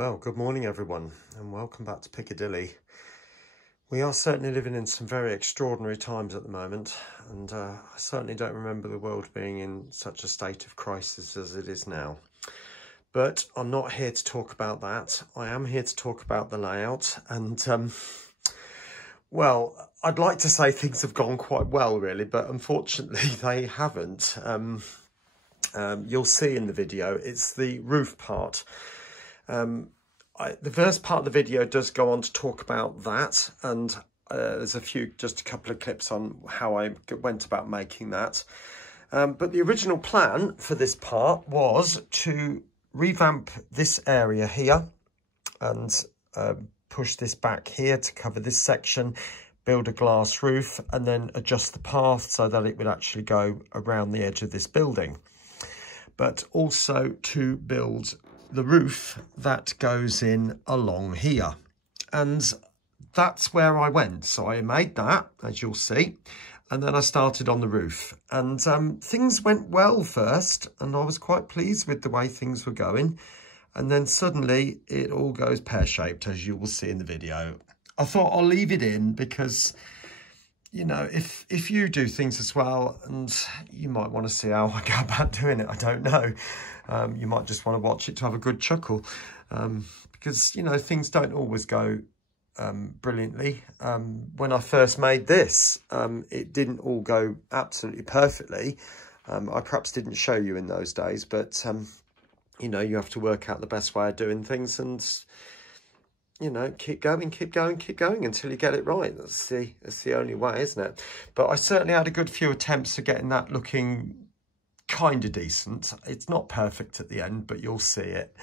Well, good morning everyone and welcome back to Piccadilly. We are certainly living in some very extraordinary times at the moment, and I certainly don't remember the world being in such a state of crisis as it is now. But I'm not here to talk about that. I am here to talk about the layout, and well, I'd like to say things have gone quite well really, but unfortunately they haven't. You'll see in the video, it's the roof part. The first part of the video does go on to talk about that, and there's just a couple of clips on how I went about making that. But the original plan for this part was to revamp this area here and push this back here to cover this section, build a glass roof, and then adjust the path so that it would actually go around the edge of this building. But also to build the roof that goes in along here, and that's where I went. So I made that, as you'll see, and then I started on the roof, and things went well first, and I was quite pleased with the way things were going, and then suddenly it all goes pear-shaped, as you will see in the video. I thought I'll leave it in because, you know, if you do things as well, and you might want to see how I go about doing it, I don't know. You might just want to watch it to have a good chuckle, because, you know, things don't always go brilliantly. When I first made this, it didn't all go absolutely perfectly. I perhaps didn't show you in those days, but, you know, you have to work out the best way of doing things and, you know, keep going until you get it right. That's the only way, isn't it? But I certainly had a good few attempts at getting that looking kind of decent. It's not perfect at the end, but you'll see it.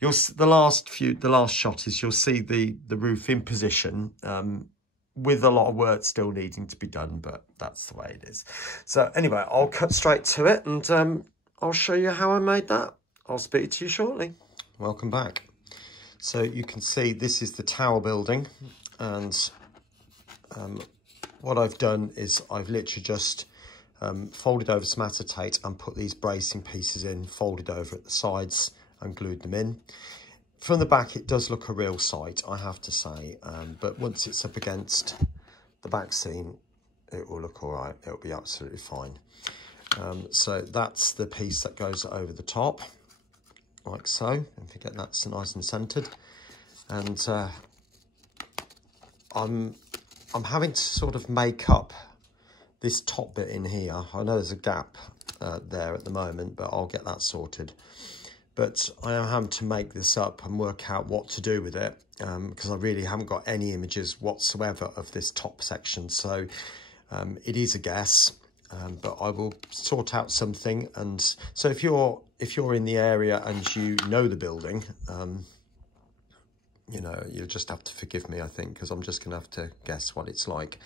The last shot is you'll see the roof in position, with a lot of work still needing to be done, but that's the way it is. So anyway, I'll cut straight to it, and I'll show you how I made that. I'll speak to you shortly. Welcome back. So you can see this is the tower building, and what I've done is I've literally just folded over some acetate and put these bracing pieces in, folded over at the sides and glued them in. From the back it does look a real sight, I have to say, but once it's up against the back seam it will look all right, it'll be absolutely fine. So that's the piece that goes over the top, like so, and if you get that nice and centered. And I'm having to sort of make up this top bit in here. I know there's a gap there at the moment, but I'll get that sorted. But I am having to make this up and work out what to do with it, because I really haven't got any images whatsoever of this top section. So it is a guess, but I will sort out something. And so if you're in the area and you know the building, you know, you'll just have to forgive me, I think, because I'm just going to have to guess what it's like.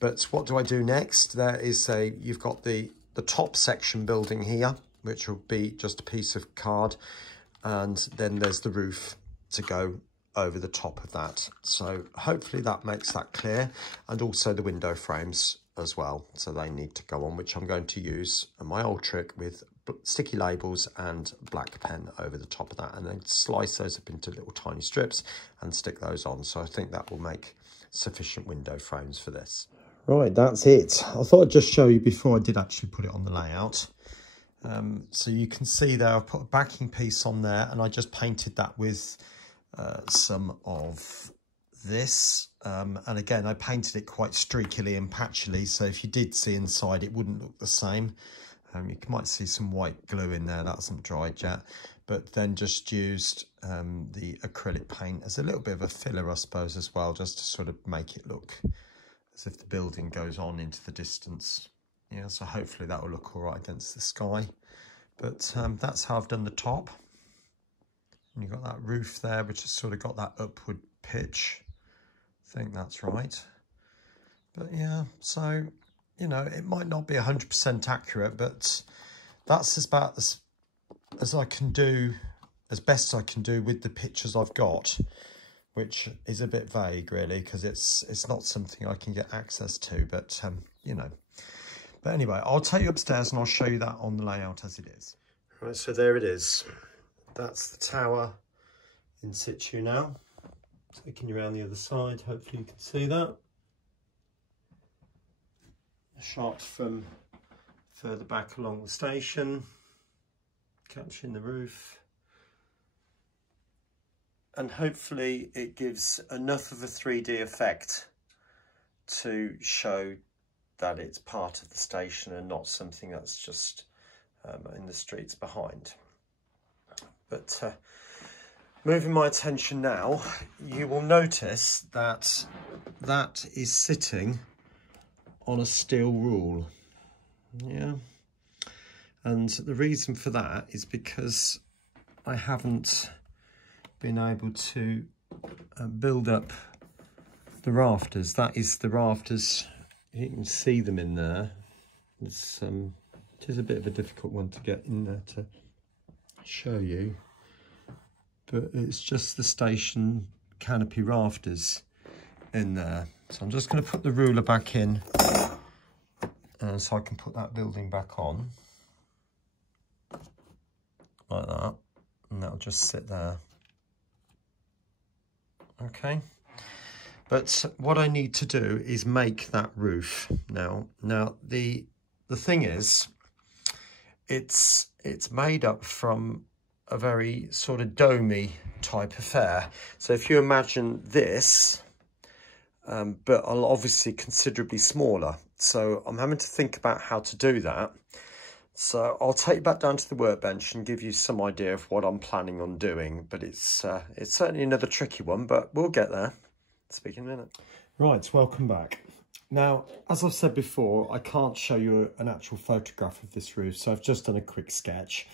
But what do I do next? There is you've got the top section building here, which will be just a piece of card. And then there's the roof to go over the top of that. So hopefully that makes that clear. And also the window frames as well. So they need to go on, which I'm going to use my old trick with sticky labels and black pen over the top of that, and then slice those up into little tiny strips and stick those on. So I think that will make sufficient window frames for this. Right, that's it. I thought I'd just show you before I did actually put it on the layout. So you can see there I've put a backing piece on there, and I just painted that with some of this. And again, I painted it quite streakily and patchily, so if you did see inside it wouldn't look the same. You might see some white glue in there, that hasn't dried yet, but then just used the acrylic paint as a little bit of a filler, I suppose, as well, just to sort of make it look as if the building goes on into the distance. Yeah, so hopefully that will look all right against the sky. But that's how I've done the top. And you've got that roof there, which has sort of got that upward pitch. I think that's right. But yeah, so, you know, it might not be 100% accurate, but that's about as I can do, as best I can do with the pictures I've got, which is a bit vague really, because it's not something I can get access to, but you know. But anyway, I'll take you upstairs and I'll show you that on the layout as it is. Right, so there it is. That's the tower in situ now. Taking you around the other side, hopefully you can see that. Shots from further back along the station, capturing the roof. And hopefully it gives enough of a 3D effect to show that it's part of the station and not something that's just in the streets behind. But moving my attention now, you will notice that that is sitting on a steel rule. Yeah. And the reason for that is because I haven't been able to build up the rafters. That is the rafters. You can see them in there. It's it is a bit of a difficult one to get in there to show you, but it's just the station canopy rafters in there. So I'm just going to put the ruler back in, so I can put that building back on like that, and that'll just sit there. Okay, but what I need to do is make that roof now. Now the thing is, it's made up from a very sort of domey type affair. So if you imagine this, but obviously considerably smaller. So I'm having to think about how to do that. So I'll take you back down to the workbench and give you some idea of what I'm planning on doing. But it's certainly another tricky one, but we'll get there. Speak in a minute. Right, welcome back. Now, as I've said before, I can't show you an actual photograph of this roof, so I've just done a quick sketch.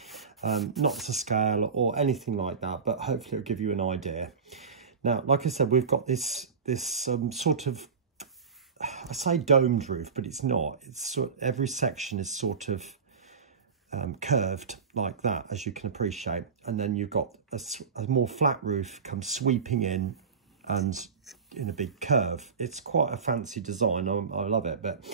Not to scale or anything like that, but hopefully it'll give you an idea. Now, like I said, we've got this sort of, I say domed roof, but it's not. It's every section is sort of curved like that, as you can appreciate, and then you've got a more flat roof comes sweeping in and in a big curve. It's quite a fancy design. I love it, but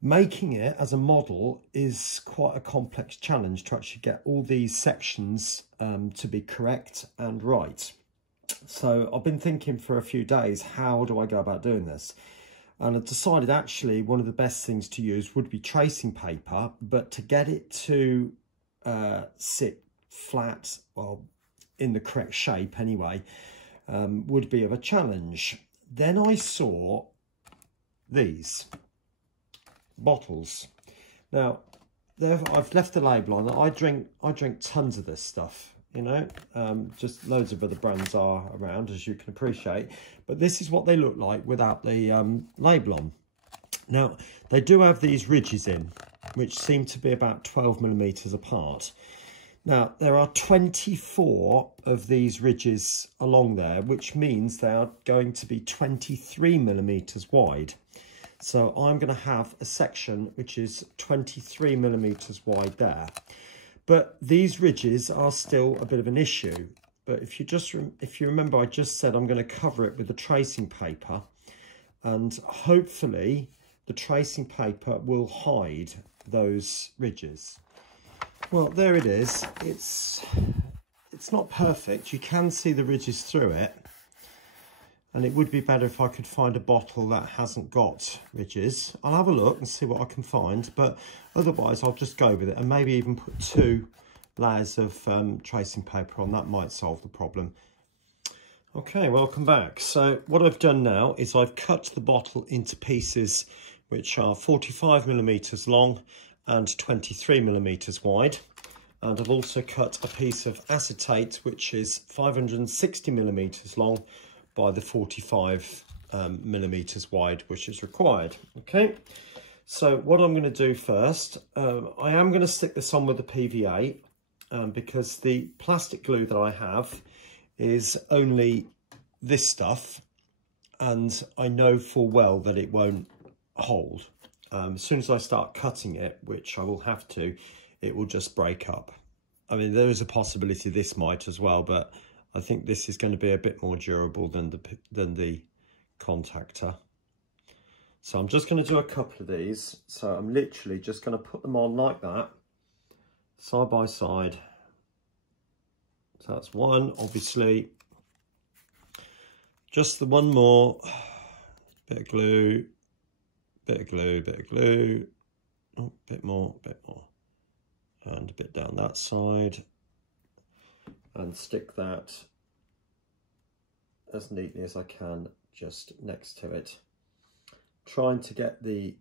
making it as a model is quite a complex challenge to actually get all these sections to be correct and right. So I've been thinking for a few days, how do I go about doing this? And I decided actually one of the best things to use would be tracing paper, but to get it to sit flat, well, in the correct shape anyway, would be of a challenge. Then I saw these bottles. Now, I've left the label on. I drink tons of this stuff, you know, just loads of other brands are around, as you can appreciate, but this is what they look like without the label on. Now, they do have these ridges in, which seem to be about 12mm apart. Now, there are 24 of these ridges along there, which means they are going to be 23mm wide. So I'm going to have a section which is 23mm wide there. But these ridges are still a bit of an issue. But if you remember, I just said I'm going to cover it with the tracing paper, and hopefully the tracing paper will hide those ridges. Well, there it is. It's not perfect. You can see the ridges through it, and it would be better if I could find a bottle that hasn't got ridges. I'll have a look and see what I can find, but otherwise I'll just go with it and maybe even put 2 layers of tracing paper on. That might solve the problem. Okay, welcome back. So what I've done now is I've cut the bottle into pieces which are 45mm long and 23mm wide, and I've also cut a piece of acetate which is 560mm long by the 45mm wide, which is required. Okay, so what I'm going to do first, I am going to stick this on with the PVA because the plastic glue that I have is only this stuff, and I know full well that it won't hold. As soon as I start cutting it, which I will have to, it will just break up. I mean, there is a possibility this might as well, but I think this is going to be a bit more durable than the contactor. So I'm just going to do a couple of these. So I'm literally just going to put them on like that, side by side. So that's one, obviously. just the one more. Bit of glue, bit of glue, bit of glue. Oh, bit more, and a bit down that side, and stick that as neatly as I can just next to it, trying to get the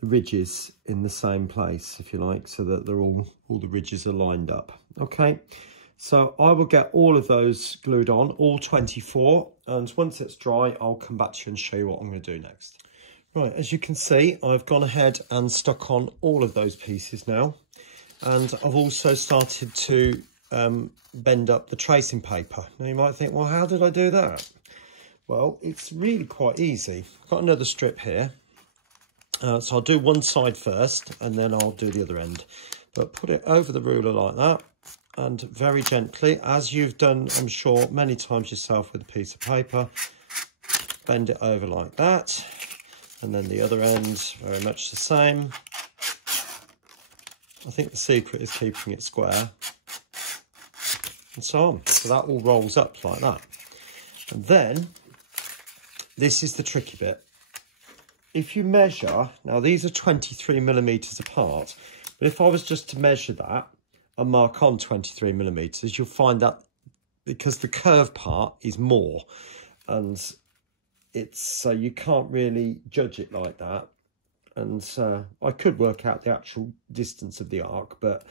ridges in the same place, if you like, so that they're all the ridges are lined up. Okay, so I will get all of those glued on, all 24, and once it's dry I'll come back to you and show you what I'm going to do next. Right, as you can see, I've gone ahead and stuck on all of those pieces now, and I've also started to bend up the tracing paper. Now you might think, well, how did I do that? Well, it's really quite easy. I've got another strip here, so I'll do one side first and then I'll do the other end. But put it over the ruler like that, and very gently, as you've done, I'm sure, many times yourself with a piece of paper, bend it over like that. And then the other end, very much the same. I think the secret is keeping it square. And so on. So that all rolls up like that. And then, this is the tricky bit. If you measure, now these are 23mm apart, but if I was just to measure that and mark on 23mm, you'll find that because the curved part is more, and so you can't really judge it like that. And I could work out the actual distance of the arc, but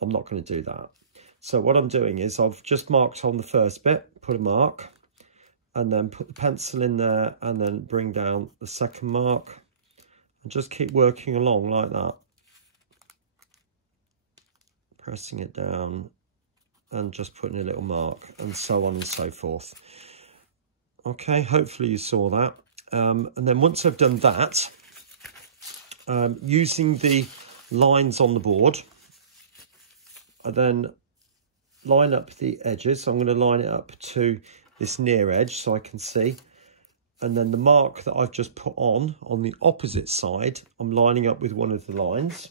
I'm not going to do that. So what I'm doing is I've just marked on the first bit, put a mark, and then put the pencil in there, and then bring down the second mark, and just keep working along like that, pressing it down and just putting a little mark, and so on and so forth. Okay, hopefully you saw that. And then once I've done that, using the lines on the board, I then line up the edges. So I'm going to line it up to this near edge so I can see. And then the mark that I've just put on the opposite side, I'm lining up with one of the lines.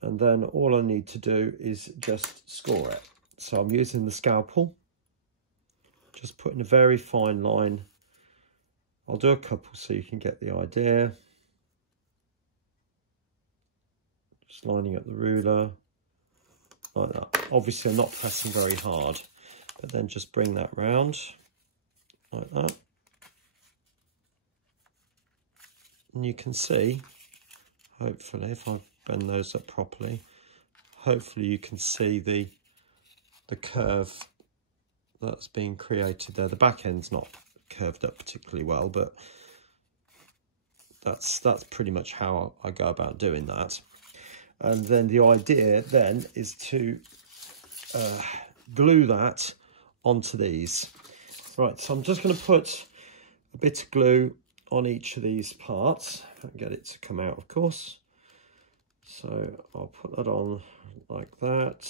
And then all I need to do is just score it. So I'm using the scalpel, just putting a very fine line. I'll do a couple so you can get the idea. Just lining up the ruler like that. Obviously I'm not pressing very hard, but then just bring that round like that. And you can see, hopefully, if I bend those up properly, hopefully you can see the curve that's being created there. The back end's not curved up particularly well, but that's pretty much how I go about doing that. And then the idea then is to glue that onto these. Right, so I'm just going to put a bit of glue on each of these parts and get it to come out, of course. So I'll put that on like that.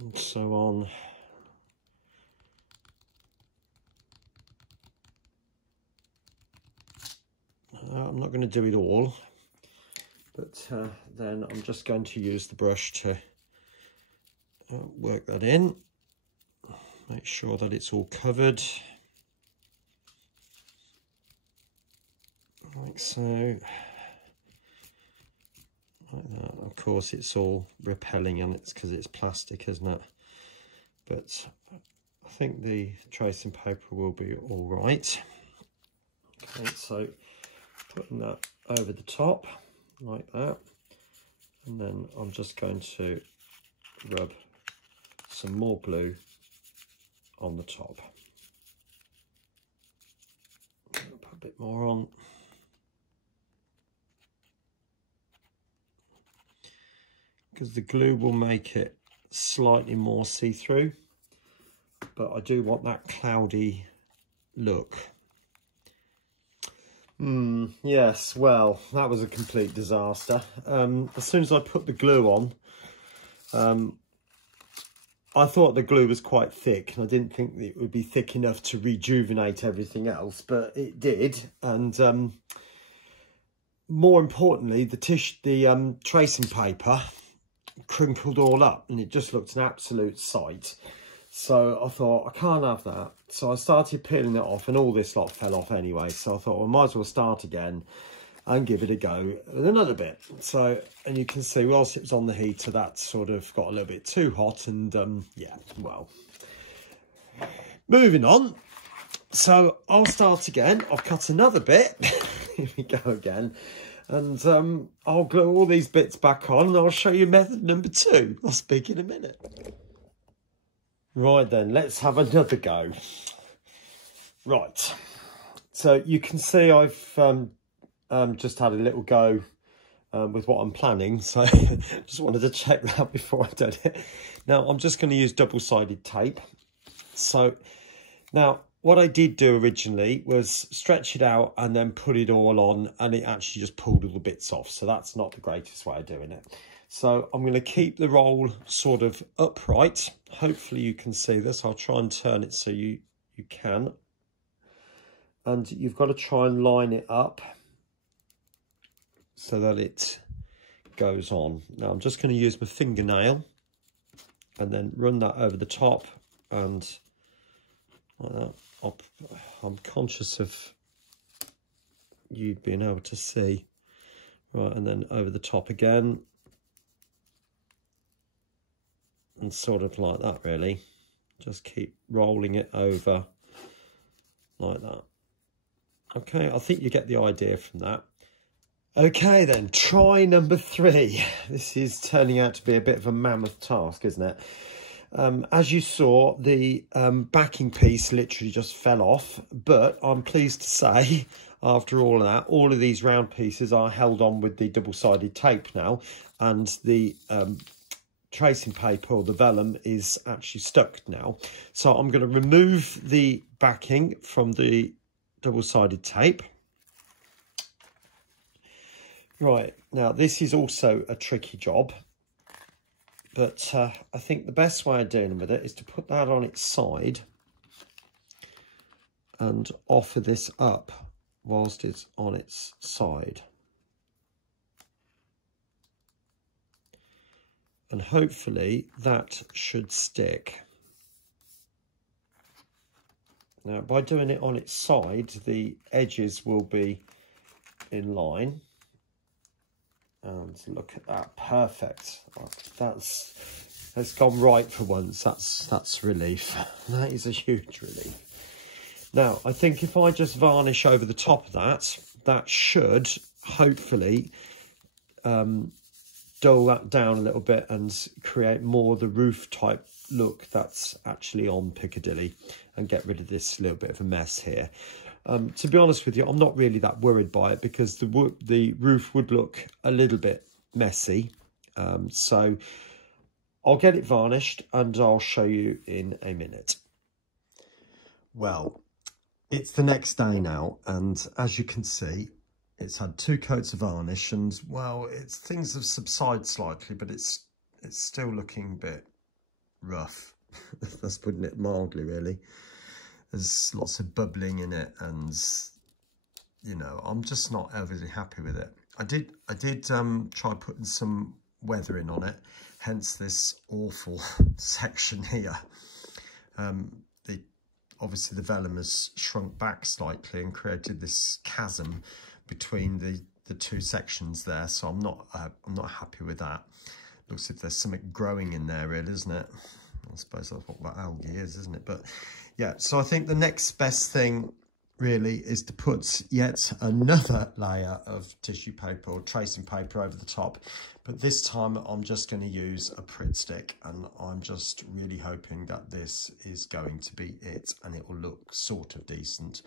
And so on. I'm not going to do it all, but then I'm just going to use the brush to work that in. Make sure that it's all covered. Like so. Like that. Of course it's all repelling, and it's because it's plastic, isn't it? But I think the tracing paper will be all right. Okay, so putting that over the top like that, and then I'm just going to rub some more glue on the top. Put a bit more on. Because the glue will make it slightly more see-through, but I do want that cloudy look. Yes, well, that was a complete disaster. As soon as I put the glue on, I thought the glue was quite thick, and I didn't think that it would be thick enough to rejuvenate everything else, but it did. And more importantly, the tracing paper crinkled all up, and it just looked an absolute sight. So I thought, I can't have that. So I started peeling it off, and all this lot fell off anyway. So I thought, well, I might as well start again and give it a go with another bit. So, and you can see, whilst it was on the heater, that sort of got a little bit too hot, and yeah, well, moving on. So I'll start again. I've cut another bit. Here we go again. And I'll glue all these bits back on, and I'll show you method number 2. I'll speak in a minute. Right then, let's have another go. Right. So you can see I've just had a little go with what I'm planning. So just wanted to check that before I did it. Now I'm just going to use double-sided tape. So now, what I did do originally was stretch it out and then put it all on, and it actually just pulled all the bits off. So that's not the greatest way of doing it. So I'm going to keep the roll sort of upright. Hopefully you can see this. I'll try and turn it so you can. And you've got to try and line it up so that it goes on. Now I'm just going to use my fingernail and then run that over the top, and like that. I'm conscious of you being able to see. Right, and then over the top again. And sort of like that, really. Just keep rolling it over like that. Okay, I think you get the idea from that. Okay then, try number 3. This is turning out to be a bit of a mammoth task, isn't it? As you saw, the backing piece literally just fell off, but I'm pleased to say, after all of that, all of these round pieces are held on with the double-sided tape now, and the tracing paper, or the vellum, is actually stuck now. So I'm going to remove the backing from the double-sided tape. Right, now this is also a tricky job. But I think the best way of dealing with it is to put that on its side and offer this up whilst it's on its side. And hopefully that should stick. Now, by doing it on its side, the edges will be in line. And look at that, perfect. That's gone right for once. That's relief. That is a huge relief. Now, I think if I just varnish over the top of that, that should hopefully dull that down a little bit and create more the roof type look that's actually on Piccadilly, and get rid of this little bit of a mess here. To be honest with you, I'm not really that worried by it, because the roof would look a little bit messy. So I'll get it varnished and I'll show you in a minute. Well, it's the next day now, and as you can see, it's had 2 coats of varnish, and well, things have subsided slightly, but it's still looking a bit rough. That's putting it mildly, really. There's lots of bubbling in it, and you know, I'm just not overly happy with it. I did try putting some weathering on it, hence this awful section here. Obviously the vellum has shrunk back slightly and created this chasm between the 2 sections there, so I'm not happy with that. Looks like there's something growing in there, really, isn't it? I suppose that's what algae is, isn't it? But yeah, so I think the next best thing really is to put yet another layer of tissue paper or tracing paper over the top, but this time I'm just going to use a Pritt stick, and I'm just really hoping that this is going to be it and it will look sort of decent.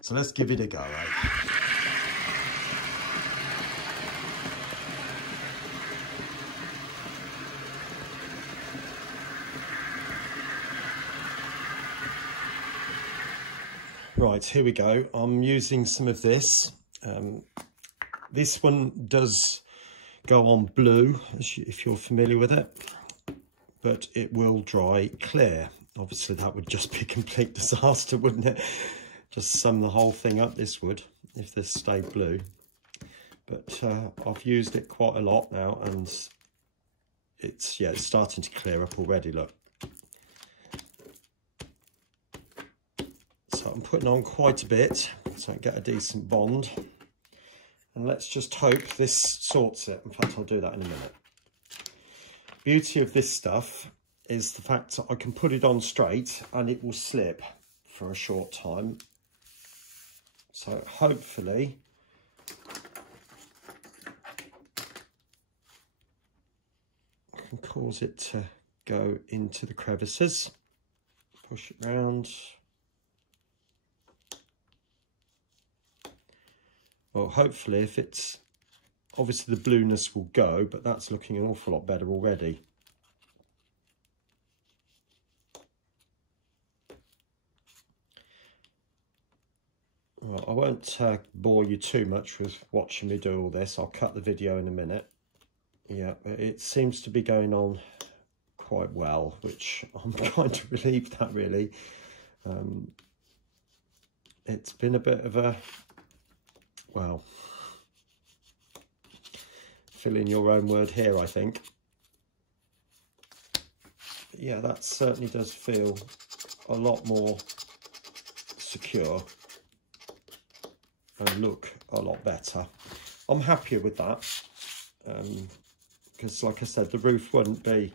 So let's give it a go, eh? Right, here we go. I'm using some of this. This one does go on blue, if you're familiar with it, but it will dry clear. Obviously, that would just be a complete disaster, wouldn't it? Just sum the whole thing up, this would, if this stayed blue. But I've used it quite a lot now, and it's starting to clear up already, look. So I'm putting on quite a bit so I get a decent bond. And let's just hope this sorts it. In fact, I'll do that in a minute. Beauty of this stuff is the fact that I can put it on straight and it will slip for a short time. So hopefully I can cause it to go into the crevices. Push it round. Well, hopefully, if it's, obviously the blueness will go, but that's looking an awful lot better already. Well, I won't bore you too much with watching me do all this. I'll cut the video in a minute. Yeah, it seems to be going on quite well, which I'm kind of relieved that, really. It's been a bit of a, well, fill in your own word here, I think. Yeah, that certainly does feel a lot more secure and look a lot better. I'm happier with that because, like I said, the roof wouldn't be,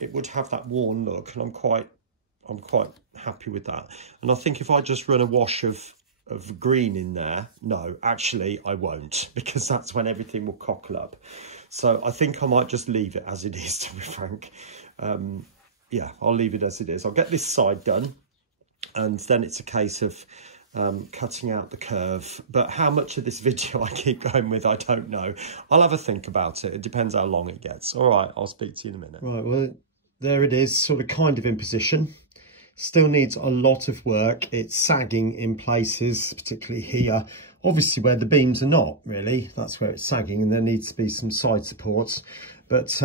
it would have that worn look, and I'm quite happy with that. And I think if I just run a wash of green in there, no, actually I won't, because that's when everything will cockle up. So I think I might just leave it as it is, to be frank. Yeah, I'll leave it as it is. I'll get this side done, and then it's a case of cutting out the curve. But how much of this video I keep going with, I don't know. I'll have a think about it. It depends how long it gets. All right, I'll speak to you in a minute. Right, well, there it is, sort of kind of in position. Still needs a lot of work. It's sagging in places, particularly here. Obviously where the beams are not, really. That's where it's sagging, and there needs to be some side supports. But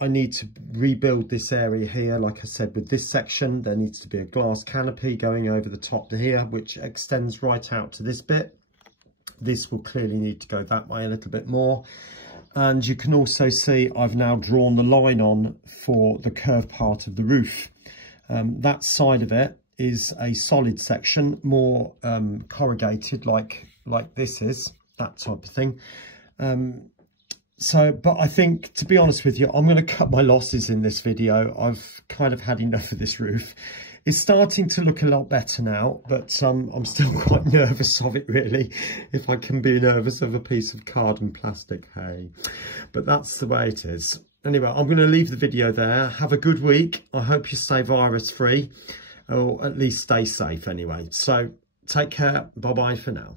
I need to rebuild this area here. Like I said, with this section, there needs to be a glass canopy going over the top to here, which extends right out to this bit. This will clearly need to go that way a little bit more. And you can also see I've now drawn the line on for the curved part of the roof. That side of it is a solid section, more corrugated like this is, that type of thing. But I think, to be honest with you, I'm going to cut my losses in this video. I've kind of had enough of this roof. It's starting to look a lot better now, but I'm still quite nervous of it, really. If I can be nervous of a piece of card and plastic, hey. But that's the way it is. Anyway, I'm going to leave the video there. Have a good week. I hope you stay virus free, or at least stay safe anyway. So take care. Bye-bye for now.